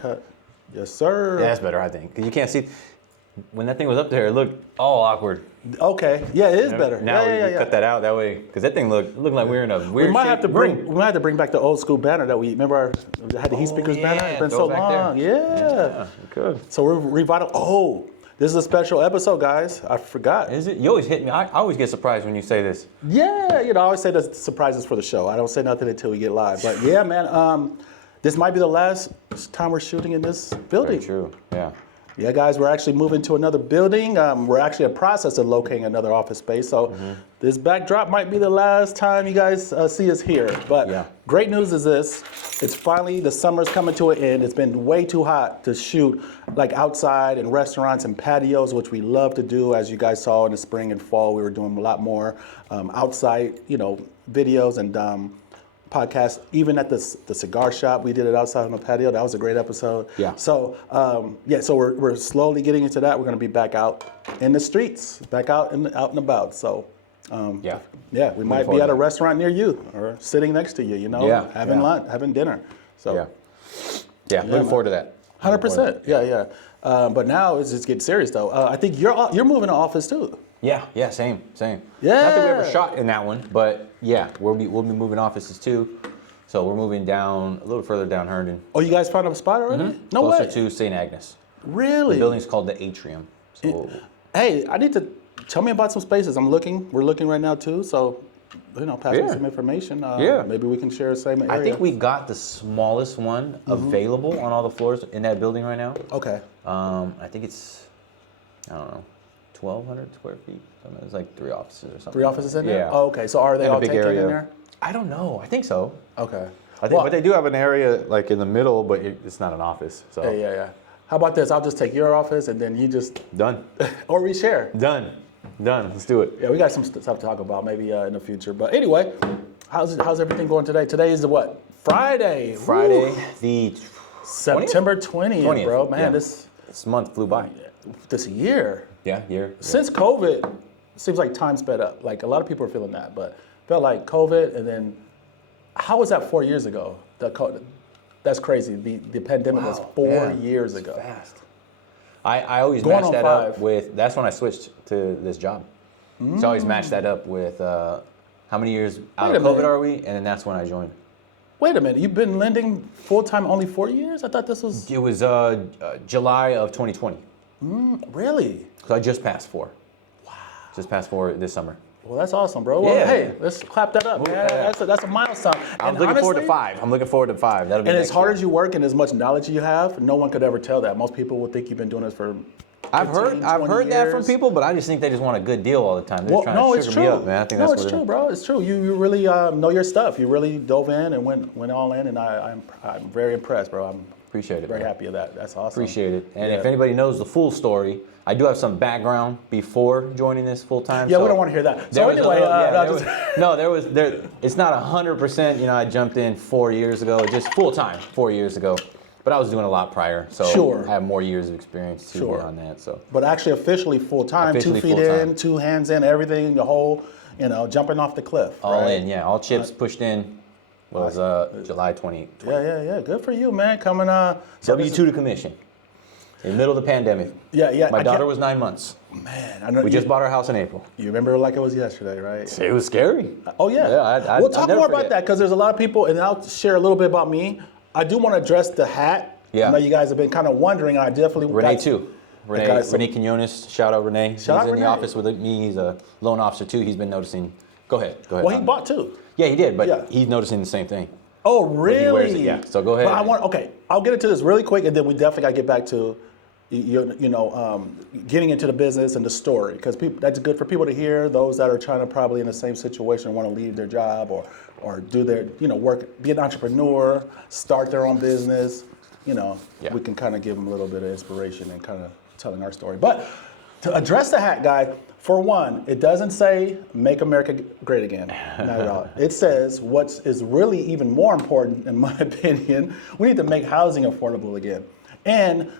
cut. Yes, sir. Yeah, that's better, I think, because you can't see. When that thing was up there, it looked all awkward. Okay. Yeah, it is better. Now we cut that out that way, because that thing looked like we were in a weird. We might have to bring back the old school banner that we remember. Had the Heat Speakers banner. It's been so long. Yeah. Good. So we're revitalizing. Oh, this is a special episode, guys. I forgot. Is it? You always hit me. I always get surprised when you say this. Yeah, I always say the surprises for the show. I don't say nothing until we get live. But yeah, man, this might be the last time we're shooting in this building. Very true. Yeah. Yeah, guys, we're actually moving to another building. We're actually in the process of locating another office space. So this backdrop might be the last time you guys see us here. But great news is this. It's finally, the summer's coming to an end. It's been way too hot to shoot like outside in restaurants and patios, which we love to do. As you guys saw in the spring and fall, we were doing a lot more outside, videos and podcast. Even at the cigar shop, we did it outside on the patio. That was a great episode. Yeah. So so we're slowly getting into that. We're going to be back out in the streets, back out and about. So we might be at a restaurant near you or sitting next to you. Having lunch, having dinner. So looking forward to that. 100%. Yeah. But now it's just getting serious though. I think you're moving to office too. Yeah, same. Yeah. Not that we ever shot in that one, but yeah, we'll be moving offices too. So we're moving down a little further down Herndon. Oh, you guys found a spot already? Mm-hmm. No Closer way. to St. Agnes. Really? The building's called the Atrium. So hey, I need to tell me about some spaces. We're looking right now too. So, pass me some information. Maybe we can share the same area. I think we got the smallest one available on all the floors in that building right now. Okay. I think it's, I don't know, 1,200 square feet. It's like 3 offices or something. 3 offices in there? Yeah. Oh, okay. So are they all taken in there? I don't know. I think so. Okay. But they do have an area like in the middle, but it's not an office. So Yeah. How about this? I'll just take your office and then you just done. Or we share. Done. Let's do it. Yeah, we got some stuff to talk about maybe in the future. But anyway, how's everything going today? Today is the what? Friday. Friday, the September 20th, bro. Man, this month flew by. This year. Yeah, year. Since COVID, it seems like time sped up. Like a lot of people are feeling that, but felt like COVID, and then how was that 4 years ago? That's crazy. The pandemic was 4 years ago. Fast. I always match that up with. That's when I switched to this job. So I always match that up with how many years out of COVID are we, and then that's when I joined. Wait a minute, you've been lending full time only 4 years? I thought this was. It was July of 2020. Really? So I just passed 4. Wow. Just passed 4 this summer. Well, that's awesome, bro. Well, hey, let's clap that up, man. That's a milestone. I'm looking forward to 5. I'm looking forward to 5. That'll be. And as hard as you work and as much knowledge you have, no one could ever tell that. Most people would think you've been doing this for. I've heard that from people, but I just think they just want a good deal all the time. They're just trying to sugar me up, man. I think that's what it is. No, it's true, bro. It's true. You really know your stuff. You really dove in and went all in, and I'm very impressed, bro. Appreciate it. Very happy of that. That's awesome. Appreciate it. And if anybody knows the full story, I do have some background before joining this full time. Yeah, we don't want to hear that. So anyway, it's not 100%. I jumped in 4 years ago, just full time 4 years ago. But I was doing a lot prior, so I have more years of experience too on that. So, but actually, officially full time, 2 feet in, 2 hands in, everything, the whole, jumping off the cliff. All in, yeah, all chips pushed in. Was July 20th. Yeah. Good for you, man. Coming W-2 to commission. In the middle of the pandemic. Yeah. My daughter was 9 months. Man, I know. We just bought our house in April. You remember it like it was yesterday, right? It was scary. Oh yeah. We'll talk more about that because there's a lot of people, and I'll share a little bit about me. I do want to address the hat. Yeah. I know you guys have been kind of wondering, and I definitely Renee too. Renee Quinones. Shout out Renee. He's in the office with me. He's a loan officer too. He's been noticing. Go ahead. Well, he bought too. Yeah, he did, but he's noticing the same thing. Oh, really? He wears it, yeah. So go ahead. But I'll get into this really quick, and then we definitely got to get back to, getting into the business and the story, because that's good for people to hear. Those that are trying to probably in the same situation want to leave their job or do their, work, be an entrepreneur, start their own business. We can kind of give them a little bit of inspiration and kind of telling our story. But to address the hat, guy. For one, it doesn't say "Make America Great Again," not at all. It says what is really even more important, in my opinion, we need to make housing affordable again. And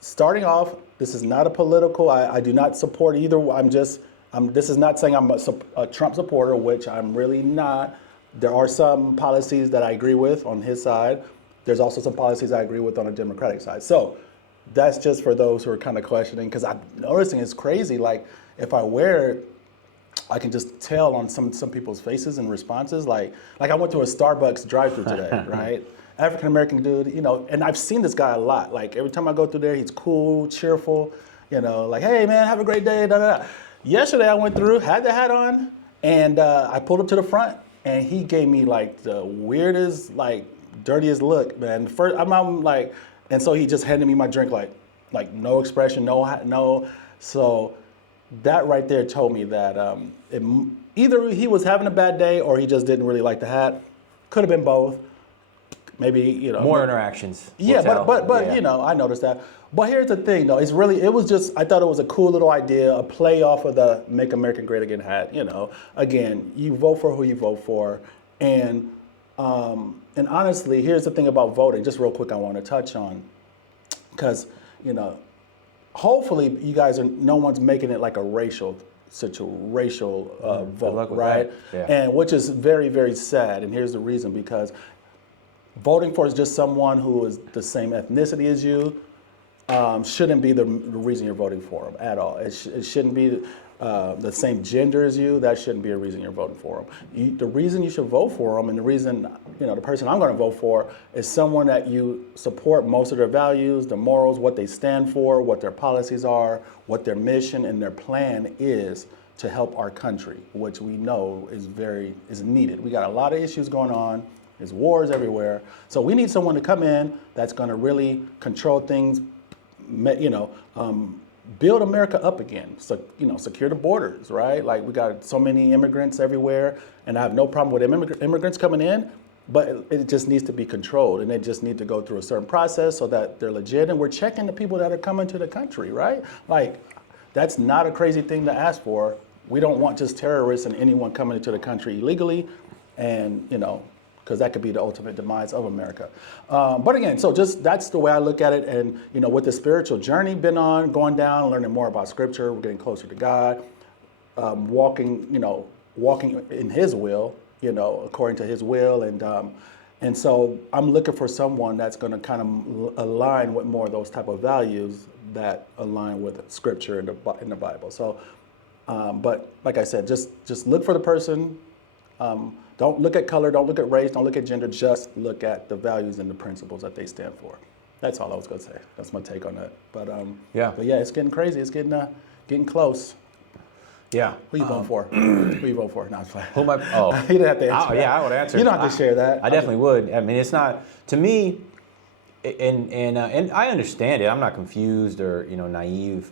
starting off, this is not a political. I do not support either. This is not saying I'm a Trump supporter, which I'm really not. There are some policies that I agree with on his side. there's also some policies I agree with on the Democratic side. So that's just for those who are kind of questioning, because I'm noticing it's crazy. Like if I wear it, I can just tell on some people's faces and responses. Like I went to a Starbucks drive-thru today, right? African American dude, and I've seen this guy a lot. Like every time I go through there, he's cool, cheerful, like, hey man, have a great day, da da da. Yesterday I went through, had the hat on, and I pulled up to the front, and he gave me like the weirdest, like dirtiest look, man. First, I'm like, and so he just handed me my drink, like no expression, no. So that right there told me that either he was having a bad day or he just didn't really like the hat. Could have been both. Maybe more interactions. Yeah, but I noticed that. But here's the thing, though. I thought it was a cool little idea, a play off of the "Make America Great Again" hat. Again, you vote for who you vote for, and honestly, here's the thing about voting. Just real quick, I want to touch on, because hopefully you guys no one's making it like a racial vote, right? Yeah. And which is very, very sad. And here's the reason: because voting for is just someone who is the same ethnicity as you shouldn't be the reason you're voting for them at all. It shouldn't be the same gender as you. That shouldn't be a reason you're voting for them. The reason you should vote for them, and the reason the person I'm going to vote for is someone that you support most of their values, their morals, what they stand for, what their policies are, what their mission and their plan is to help our country, which we know is needed. We got a lot of issues going on. There's wars everywhere. So we need someone to come in that's going to really control things, build America up again. So, secure the borders, right? Like we got so many immigrants everywhere, and I have no problem with immigrants coming in, but it just needs to be controlled, and they just need to go through a certain process so that they're legit, and we're checking the people that are coming to the country, right? Like that's not a crazy thing to ask for. We don't want just terrorists and anyone coming into the country illegally, and because that could be the ultimate demise of America. But again, so just that's the way I look at it. And with the spiritual journey going down, learning more about Scripture, we're getting closer to God, walking in His will, according to His will, and so I'm looking for someone that's going to kind of align with more of those type of values that align with Scripture in the Bible. So, but like I said, just look for the person. Don't look at color, don't look at race, don't look at gender, just look at the values and the principles that they stand for. That's all I was going to say. That's my take on that. But yeah, it's getting crazy. It's getting close. Yeah. Who you voting for? Who you voting for? No, I'm playing. Who am I? Oh. You didn't have to answer that. Yeah, I would answer. You don't have to share that. I definitely would. I mean, it's not, to me, and I understand it. I'm not confused or, naive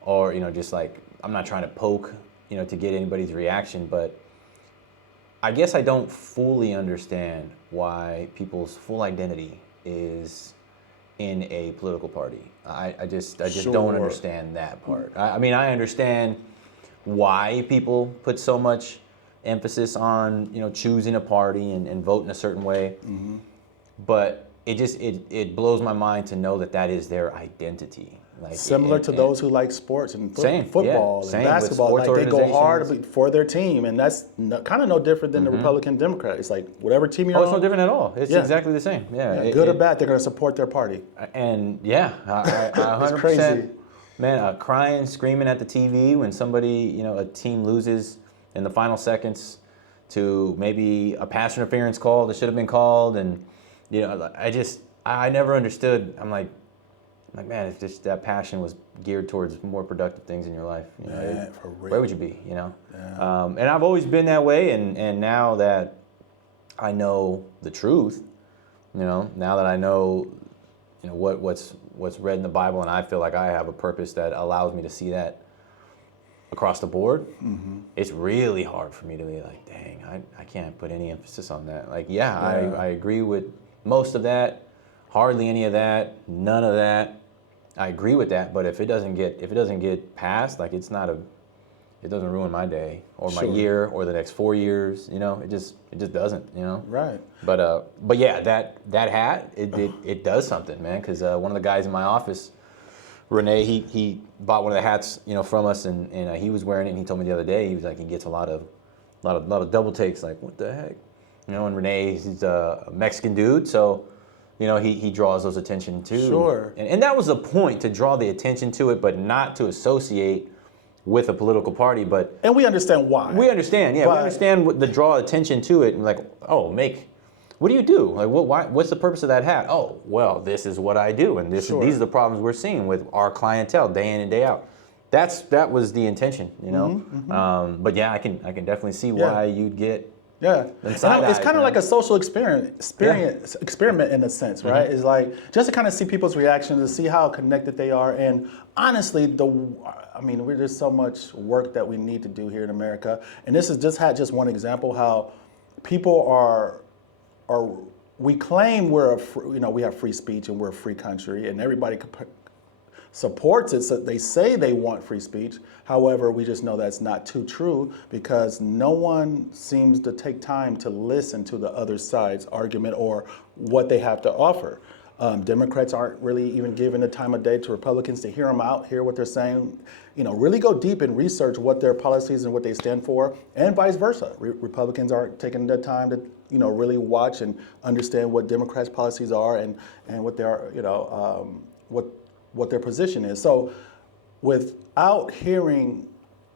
or, just like, I'm not trying to poke, to get anybody's reaction, but I guess I don't fully understand why people's full identity is in a political party. I just don't understand that part. I mean, I understand why people put so much emphasis on choosing a party and voting a certain way, but it blows my mind to know that is their identity. Like similar to those who like sports and football and basketball, like they go hard for their team, and that's kind of no different than the Republican Democrat. It's like whatever team you're on. It's no different at all. It's exactly the same. Yeah, good or bad, they're going to support their party. And I 100%. It's crazy. Man, crying, screaming at the TV when somebody, a team loses in the final seconds to maybe a pass interference call that should have been called, and I never understood. I'm like, man, if just that passion was geared towards more productive things in your life, for real. Where would you be, Yeah. And I've always been that way, and now that I know the truth, now that I know, what's read in the Bible, and I feel like I have a purpose that allows me to see that across the board, it's really hard for me to be like, dang, I can't put any emphasis on that. Like, I agree with most of that, hardly any of that, none of that. I agree with that, but if it doesn't get passed, like it doesn't ruin my day or my year or the next 4 years. It just doesn't. Right. But yeah, that hat it does something, man. Because one of the guys in my office, Renee, he bought one of the hats from us, and he was wearing it, and he told me the other day he was like he gets a lot of double takes, like what the heck, and Renee, he's a Mexican dude, so. he draws those attention to. Sure. And that was the point, to draw the attention to it, but not to associate with a political party. But And we understand why. we understand, yeah. But- we understand what the draw attention to it, and like, what do you do? Like, what's the purpose of that hat? Oh, well, this is what I do, and these are the problems we're seeing with our clientele day in and day out. That was the intention, But yeah, I can definitely see why you'd get. Yeah, Inside it's eyes, kind of man. like a social experiment in a sense, right? It's like just to kind of see people's reactions, to see how connected they are, and honestly, there's so much work that we need to do here in America, and this has just one example how people are we claim we have free speech and we're a free country, and everybody supports it, so they say they want free speech. However, we just know that's not too true, because no one seems to take time to listen to the other side's argument or what they have to offer. Democrats aren't really even giving the time of day to Republicans to hear them out, hear what they're saying, really go deep and research what their policies and what they stand for, and vice versa. Republicans aren't taking the time to, really watch and understand what Democrats' policies are and what their, what their position is. So without hearing,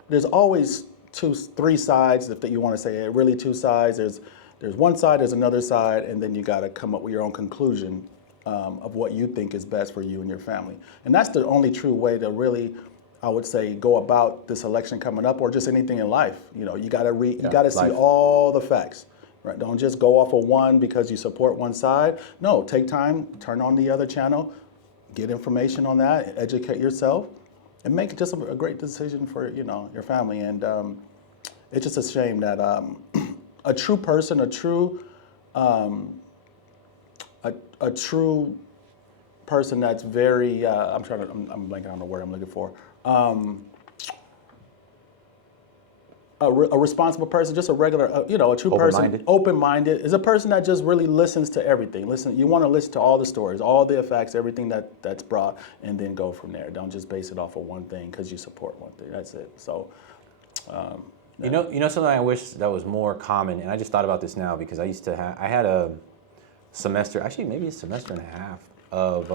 there's always three sides, if you want to say it, really two sides. There's one side, there's another side, and then you got to come up with your own conclusion of what you think is best for you and your family. And that's the only true way to really, I would say, go about this election coming up, or just anything in life. You got to read, you got to see all the facts. Right? Don't just go off of one because you support one side. No, take time, turn on the other channel, get information on that, educate yourself, and make just a great decision for your family. And it's just a shame that a true person, a true person that's very I'm blanking on the word I'm looking for. A responsible person, just a regular, a true person, open-minded, is a person that just really listens to everything. You want to listen to all the stories, all the effects, everything that's brought, and then go from there. Don't just base it off of one thing because you support one thing. That's it. So, something I wish that was more common, and I just thought about this now because I had a semester, actually maybe a semester and a half of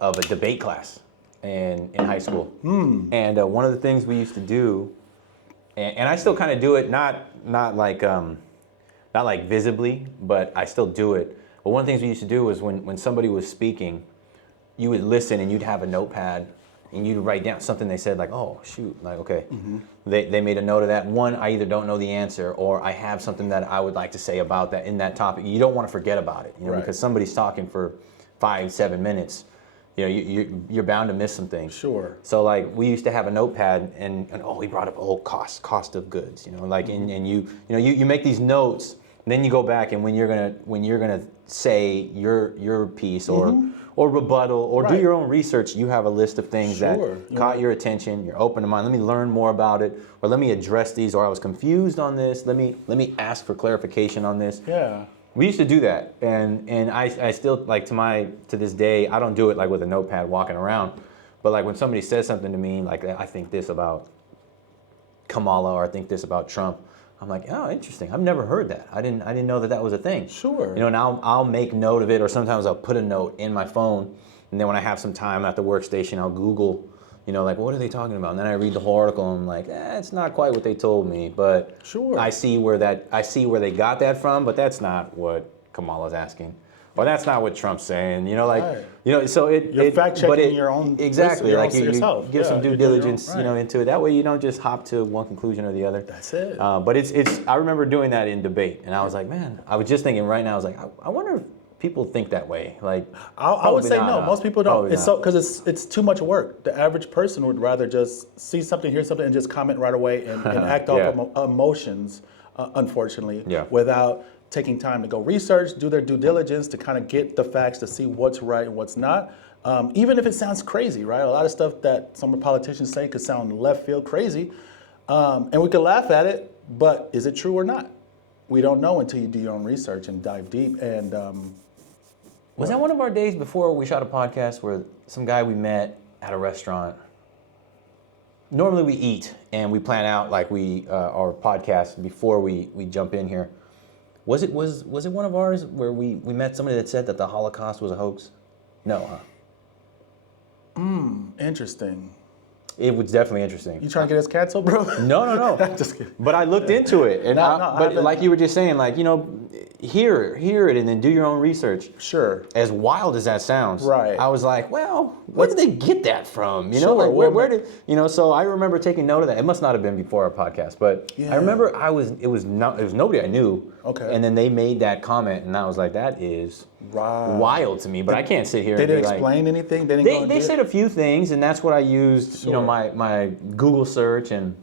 a debate class in high school, and one of the things we used to do. And I still kind of do it, not like visibly, but I still do it. But one of the things we used to do was when somebody was speaking, you would listen and you'd have a notepad and you'd write down something they said, like, oh shoot, like, okay, they made a note of that. One, I either don't know the answer, or I have something that I would like to say about that in that topic. You don't want to forget about it, right. Because somebody's talking for 5-7 minutes. You're bound to miss some things. Sure. So like we used to have a notepad, and we brought up cost of goods, and you make these notes, and then you go back, and when you're gonna say your piece or rebuttal or do your own research, you have a list of things that caught your attention. You're open to mind. Let me learn more about it, or let me address these, or I was confused on this. Let me ask for clarification on this. Yeah. We used to do that, and I still, like, to this day, I don't do it like with a notepad walking around, but like when somebody says something to me, like I think this about Kamala, or I think this about Trump, I'm like, oh, interesting. I've never heard that. I didn't know that was a thing. Sure. And I'll make note of it, or sometimes I'll put a note in my phone, and then when I have some time at the workstation, I'll Google, like, what are they talking about? And then I read the whole article, and I'm like, it's not quite what they told me, but sure. I see where they got that from, but that's not what Kamala's asking, or that's not what Trump's saying. Right. So you're fact checking your own exactly, your like own, you yourself. give some due diligence, right. Into it. That way you don't just hop to one conclusion or the other. That's it. But it's I remember doing that in debate, and I was like, man, I was just thinking right now, I was like, I wonder if people think that way. Like, I would say no. Most people don't. It's not. because it's too much work. The average person would rather just see something, hear something, and just comment right away and act off of emotions, unfortunately, without taking time to go research, do their due diligence to kind of get the facts to see what's right and what's not. Even if it sounds crazy, right? A lot of stuff that some politicians say could sound left field crazy, and we could laugh at it, but is it true or not? We don't know until you do your own research and dive deep. And was that one of our days before we shot a podcast where some guy we met at a restaurant? Normally we eat and we plan out like our podcast before we jump in here. Was it one of ours where we met somebody that said that the Holocaust was a hoax? No, huh? Interesting. It was definitely interesting. You trying to get us canceled, bro? No. Just kidding. But I looked into it, and but like you were just saying, like, you know, hear it, and then do your own research. Sure. As wild as that sounds, Right. I was like, well, where did they get that from? You know, Sure, like well, where did you know? So I remember taking note of that. It must not have been before our podcast, but Yeah. I remember it was nobody I knew. Okay. And then they made that comment, and I was like, that is Wow. wild to me. But I can't sit here. They and didn't be like, explain anything. They didn't. they said a few things, and that's what I used. Sure. You know, my Google search, and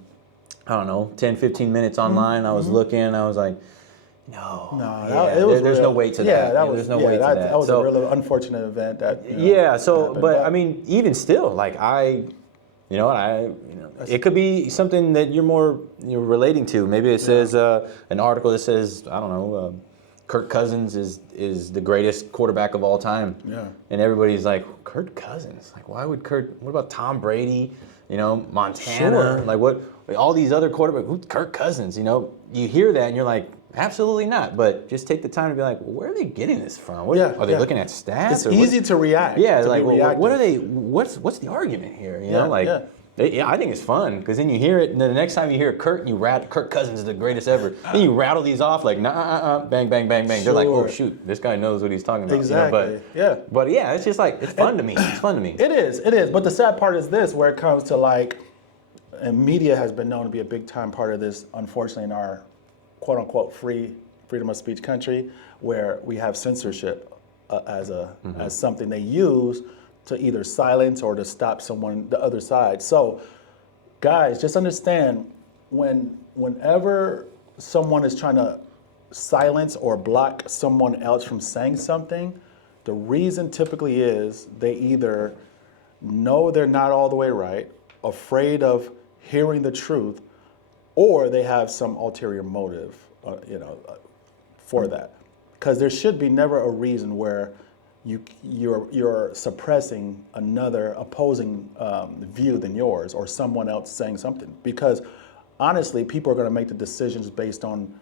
I don't know, 10, 15 minutes online. I was looking, and I was like, no, there's no weight to that. There's no weight to that. That was a really unfortunate event. That happened, but I mean, even still, like it could be something that you're relating to. Maybe it says an article that says, I don't know, Kirk Cousins is the greatest quarterback of all time. Yeah. And everybody's like, Kirk Cousins? Like, why would what about Tom Brady? You know, Montana? Sure. Like, what? All these other quarterbacks, who's Kirk Cousins? You know, you hear that and you're like, absolutely not. But just take the time to be like, well, where are they getting this from? Are they looking at stats? It's easy to react. Yeah, to like, well, what are they? What's the argument here? You know, like. Yeah. I think it's fun because then you hear it, and then the next time you hear Kirk Cousins is the greatest ever. Then you rattle these off like, bang, bang, bang, bang. Sure. They're like, oh shoot, this guy knows what he's talking about. Exactly. You know? But yeah, it's just like it's fun to me. It's fun to me. It is. But the sad part is this, where it comes to like, and media has been known to be a big time part of this. Unfortunately, in our quote unquote freedom of speech country, where we have censorship as something they use to either silence or to stop someone, the other side. So, guys, just understand whenever someone is trying to silence or block someone else from saying something, the reason typically is they either know they're not all the way right, afraid of hearing the truth, or they have some ulterior motive, for that. Because there should be never a reason where you're suppressing another opposing view than yours, or someone else saying something. Because honestly, people are going to make the decisions based on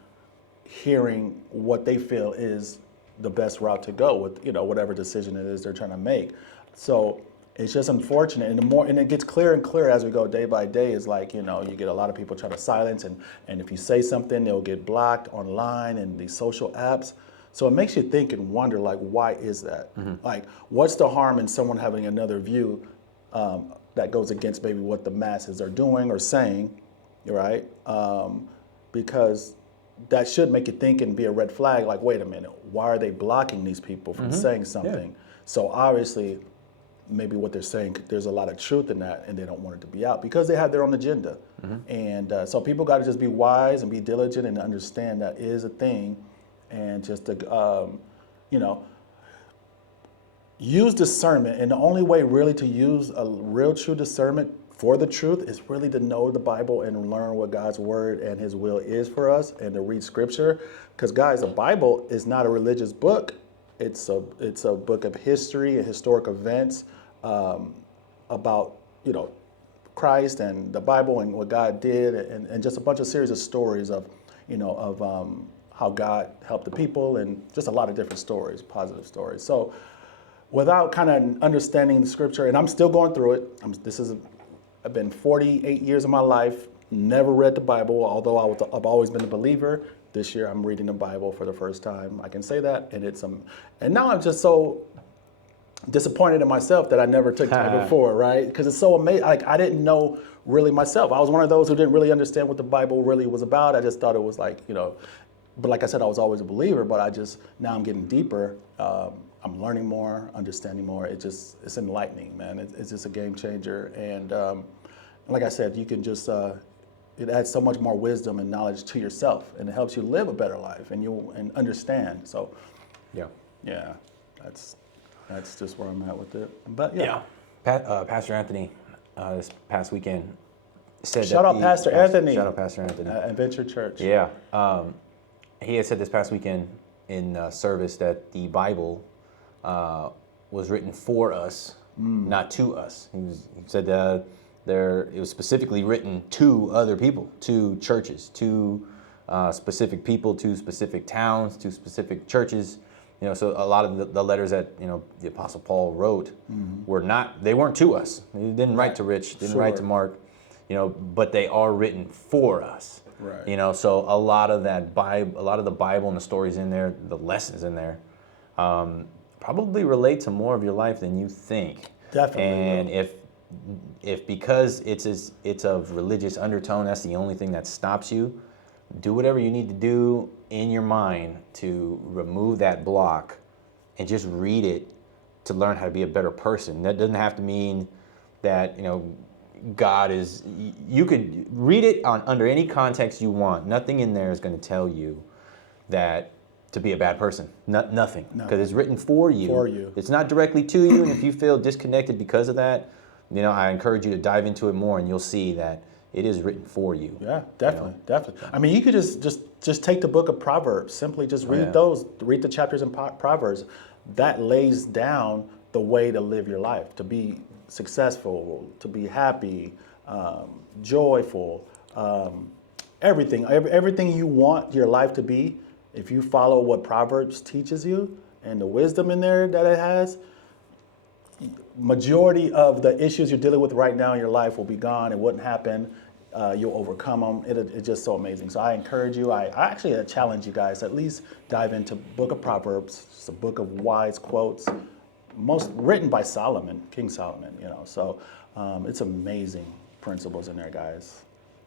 hearing what they feel is the best route to go with whatever decision it is they're trying to make. So it's just unfortunate, and it gets clearer and clearer as we go day by day. Is like you get a lot of people trying to silence, and if you say something, they'll get blocked online and these social apps. So it makes you think and wonder, like, why is that? Mm-hmm. Like, what's the harm in someone having another view that goes against maybe what the masses are doing or saying, right? Because that should make you think and be a red flag, like, wait a minute, why are they blocking these people from saying something? Yeah. So obviously, maybe what they're saying, there's a lot of truth in that, and they don't want it to be out because they have their own agenda. Mm-hmm. And so people got to just be wise and be diligent and understand that is a thing. And just to, use discernment. And the only way really to use a real true discernment for the truth is really to know the Bible and learn what God's word and his will is for us, and to read scripture. Because guys, the Bible is not a religious book. It's a book of history and historic events about, Christ and the Bible and what God did, and just a bunch of series of stories of how God helped the people, and just a lot of different stories, positive stories. So without kind of understanding the scripture, and I'm still going through it. I've been 48 years of my life, never read the Bible, although I've always been a believer. This year I'm reading the Bible for the first time. I can say that, and now I'm just so disappointed in myself that I never took time before, right? Because it's so amazing. Like, I didn't know really myself. I was one of those who didn't really understand what the Bible really was about. I just thought it was like, but like I said, I was always a believer, but now I'm getting deeper. I'm learning more, understanding more. It's enlightening, man. It's just a game changer. And like I said, you can just, it adds so much more wisdom and knowledge to yourself, and it helps you live a better life and understand. So yeah, that's just where I'm at with it. But yeah. Pastor Anthony, this past weekend said Shout out Pastor Anthony. Adventure Church. Yeah. He had said this past weekend in service that the Bible was written for us, not to us. He said that it was specifically written to other people, to churches, to specific people to specific towns to specific churches. So a lot of the letters that the Apostle Paul wrote they weren't to us. He didn't write to Rich, didn't write to Mark, but they are written for us. Right. So a lot of the Bible and the stories in there, the lessons in there, probably relate to more of your life than you think. Definitely. And if because it's of religious undertone, that's the only thing that stops you, do whatever you need to do in your mind to remove that block and just read it to learn how to be a better person. That doesn't have to mean that, God is, you could read it under any context you want. Nothing in there is going to tell you that to be a bad person. Nothing. Because it's written for you. For you. It's not directly to you. And if you feel disconnected because of that, I encourage you to dive into it more and you'll see that it is written for you. Yeah, definitely, definitely. I mean, you could just take the book of Proverbs. Simply just read those. Read the chapters in Proverbs. That lays down the way to live your life, to be successful, to be happy, joyful, everything. Everything you want your life to be, if you follow what Proverbs teaches you and the wisdom in there that it has, majority of the issues you're dealing with right now in your life will be gone. It wouldn't happen. You'll overcome them. It's just so amazing. So I encourage you. I actually challenge you guys to at least dive into Book of Proverbs. It's a book of wise quotes, most written by Solomon, King Solomon. So it's amazing principles in there, guys.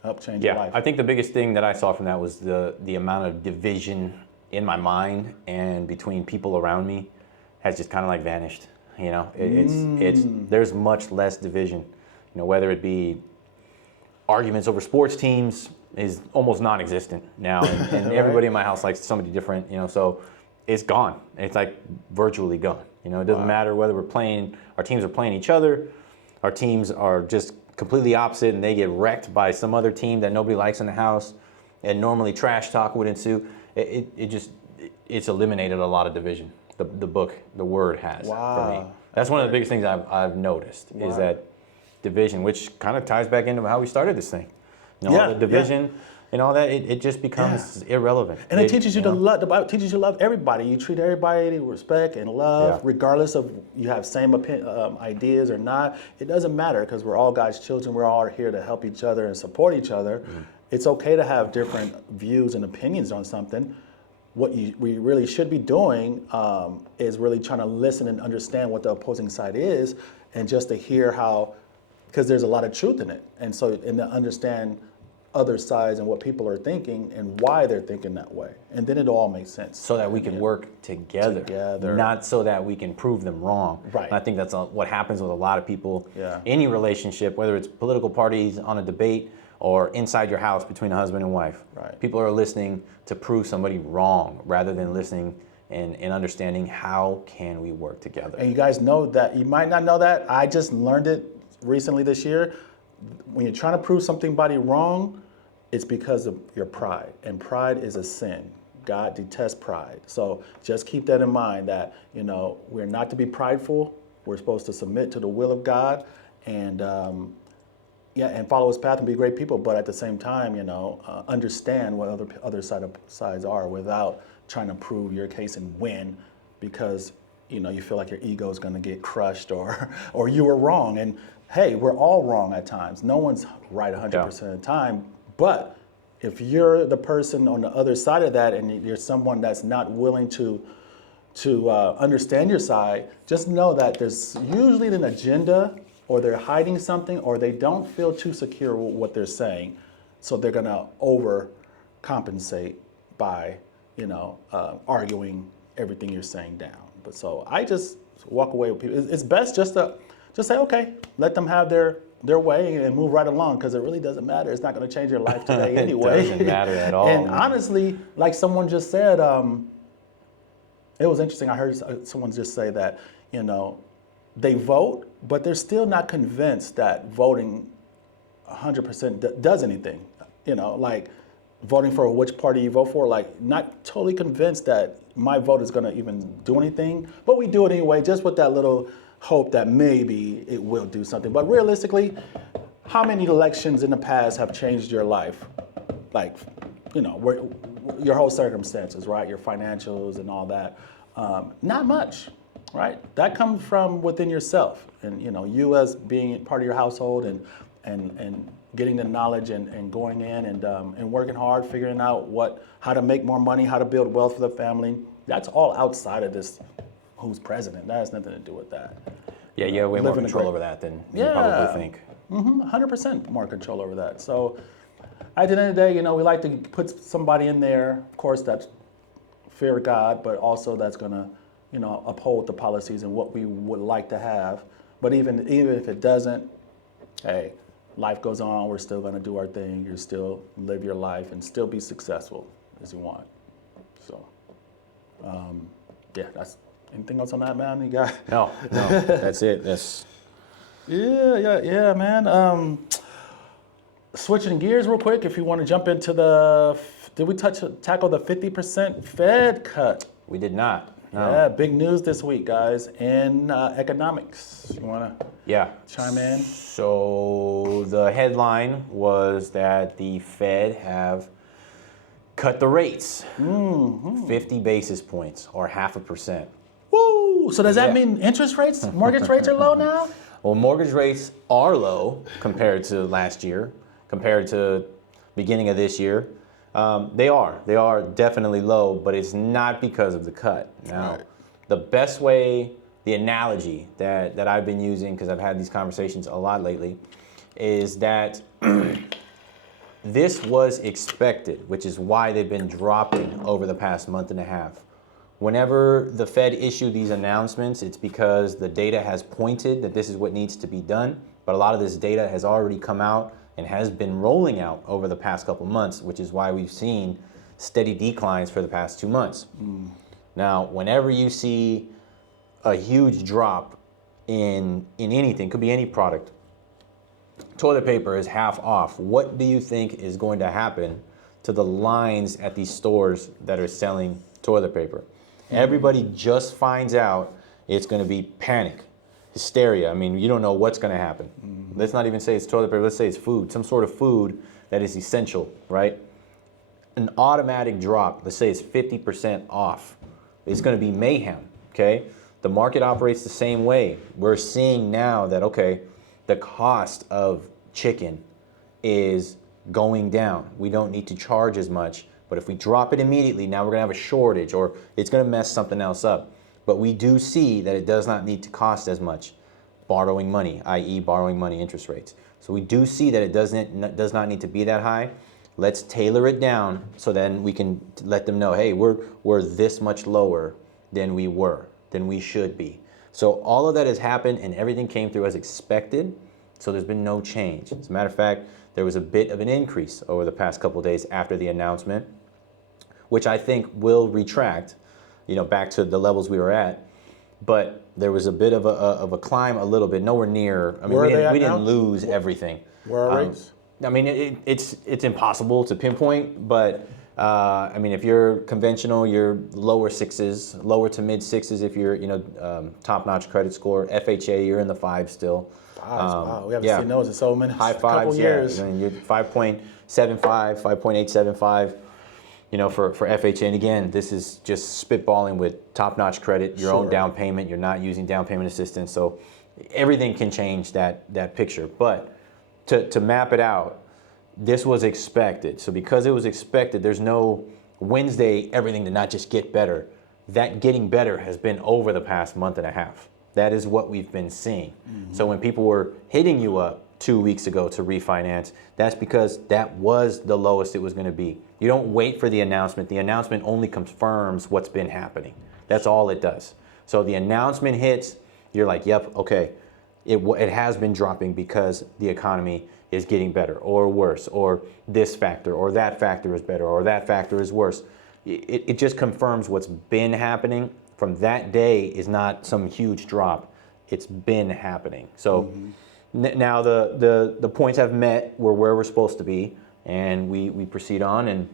Help change your life. I think the biggest thing that I saw from that was the amount of division in my mind and between people around me has just kind of like vanished. There's much less division. Whether it be arguments over sports teams is almost non-existent now, and Right. everybody in my house likes somebody different. So it's gone. It's like virtually gone. It doesn't matter whether our teams are playing each other, our teams are just completely opposite, and they get wrecked by some other team that nobody likes in the house, and normally trash talk would ensue. It's eliminated a lot of division. The word has for me. That's one of the biggest things I've noticed is that division, which kind of ties back into how we started this thing. All the division and all that, it just becomes irrelevant. And it teaches you to love. The Bible teaches you to love everybody. You treat everybody with respect and love, regardless of you have same ideas or not. It doesn't matter because we're all God's children. We're all here to help each other and support each other. Mm-hmm. It's okay to have different views and opinions on something. What we really should be doing is really trying to listen and understand what the opposing side is, and just to hear how, because there's a lot of truth in it, and to understand other sides and what people are thinking and why they're thinking that way, and then it all makes sense. So that we can work together, not so that we can prove them wrong. Right. And I think that's what happens with a lot of people. Yeah. Any relationship, whether it's political parties on a debate or inside your house between a husband and wife. Right. People are listening to prove somebody wrong rather than listening and understanding how can we work together. And you guys know that, you might not know that, I just learned it recently this year. When you're trying to prove somebody wrong, it's because of your pride. And pride is a sin. God detests pride. So just keep that in mind that, we're not to be prideful. We're supposed to submit to the will of God and and follow his path and be great people, but at the same time, understand what other sides are without trying to prove your case and win because, you feel like your ego is going to get crushed or you were wrong. And hey, we're all wrong at times. No one's right 100% of the time. But if you're the person on the other side of that and you're someone that's not willing to understand your side, just know that there's usually an agenda, or they're hiding something, or they don't feel too secure with what they're saying. So they're gonna overcompensate by, arguing everything you're saying down. But so I just walk away with people. It's best just to say, okay, let them have their way and move right along, because it really doesn't matter. It's not gonna change your life today anyway. It doesn't matter at all. And honestly, like someone just said, it was interesting. I heard someone just say that, they vote, but they're still not convinced that voting 100% does anything. Like voting for which party you vote for, like not totally convinced that my vote is going to even do anything, but we do it anyway, just with that little hope that maybe it will do something. But realistically, how many elections in the past have changed your life? Like your whole circumstances, right? Your financials and all that. Not much, right? That comes from within yourself, and you as being part of your household and getting the knowledge and going in and working hard, figuring out how to make more money, how to build wealth for the family. That's all outside of this. Who's president? That has nothing to do with that. Yeah, you have way more control over that than you probably think. 100% more control over that. So at the end of the day, we like to put somebody in there, of course, that's fear God, but also that's going to, uphold the policies and what we would like to have. But even if it doesn't, hey, life goes on. We're still going to do our thing. You still live your life and still be successful as you want. So, yeah, that's anything else on that, man? You got? No, that's it. Yeah, man. Switching gears real quick, if you want to jump into did we tackle the 50% Fed cut? We did not. No. Yeah, big news this week, guys, in economics. You want to chime in? So the headline was that the Fed have cut the rates 50 basis points or 0.5%. Woo! So does that mean interest rates, mortgage rates are low now? Well, mortgage rates are low compared to last year, compared to beginning of this year. They are definitely low, but it's not because of the cut. Now, the best way, the analogy that I've been using, because I've had these conversations a lot lately, is that this was expected, which is why they've been dropping over the past month and a half. Whenever the Fed issue these announcements, it's because the data has pointed that this is what needs to be done, but a lot of this data has already come out and has been rolling out over the past couple months, which is why we've seen steady declines for the past 2 months. Now, whenever you see a huge drop in anything, could be any product, toilet paper is half off. What do you think is going to happen to the lines at these stores that are selling toilet paper? Everybody just finds out it's going to be panic, hysteria. I mean, you don't know what's going to happen. Let's not even say it's toilet paper. Let's say it's food, some sort of food that is essential, right? An automatic drop, let's say it's 50% off. It's going to be mayhem, okay? The market operates the same way. We're seeing now that, okay, the cost of chicken is going down. We don't need to charge as much. But if we drop it immediately, now we're going to have a shortage or it's going to mess something else up. But we do see that it does not need to cost as much. Borrowing money, i.e. borrowing money interest rates. So we do see that it does not need to be that high. Let's tailor it down so then we can let them know, hey, we're this much lower than we should be. So all of that has happened and everything came through as expected. So there's been no change. As a matter of fact, there was a bit of an increase over the past couple of days after the announcement, which I think will retract, back to the levels we were at. But there was a bit of a climb, a little bit, nowhere near. I mean, we didn't lose everything. Where are rates? I mean, it's impossible to pinpoint, but I mean, if you're conventional, you're lower sixes, lower to mid sixes. If you're, top-notch credit score, FHA, you're in the fives still. Wow, we haven't seen those in so many high fives, years. I mean, you're 5.75, 5.875. For FHA, and again, this is just spitballing with top-notch credit, your own down payment. You're not using down payment assistance, so everything can change that picture. But to map it out, this was expected. So because it was expected, there's no Wednesday everything to not just get better. That getting better has been over the past month and a half. That is what we've been seeing. So when people were hitting you up 2 weeks ago to refinance, that's because that was the lowest it was going to be. You don't wait for the announcement. The announcement only confirms what's been happening. That's all it does. So the announcement hits, you're like, yep, okay, it has been dropping because the economy is getting better or worse, or this factor or that factor is better or that factor is worse. It just confirms what's been happening. From that day is not some huge drop. It's been happening. So now the points have met. We're where we're supposed to be, and we proceed on. And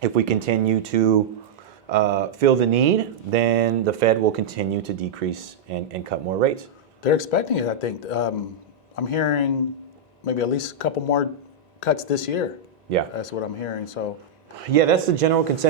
if we continue to feel the need, then the Fed will continue to decrease and cut more rates. They're expecting it, I think. I'm hearing maybe at least a couple more cuts this year. Yeah. That's what I'm hearing. So Yeah, that's the general consensus.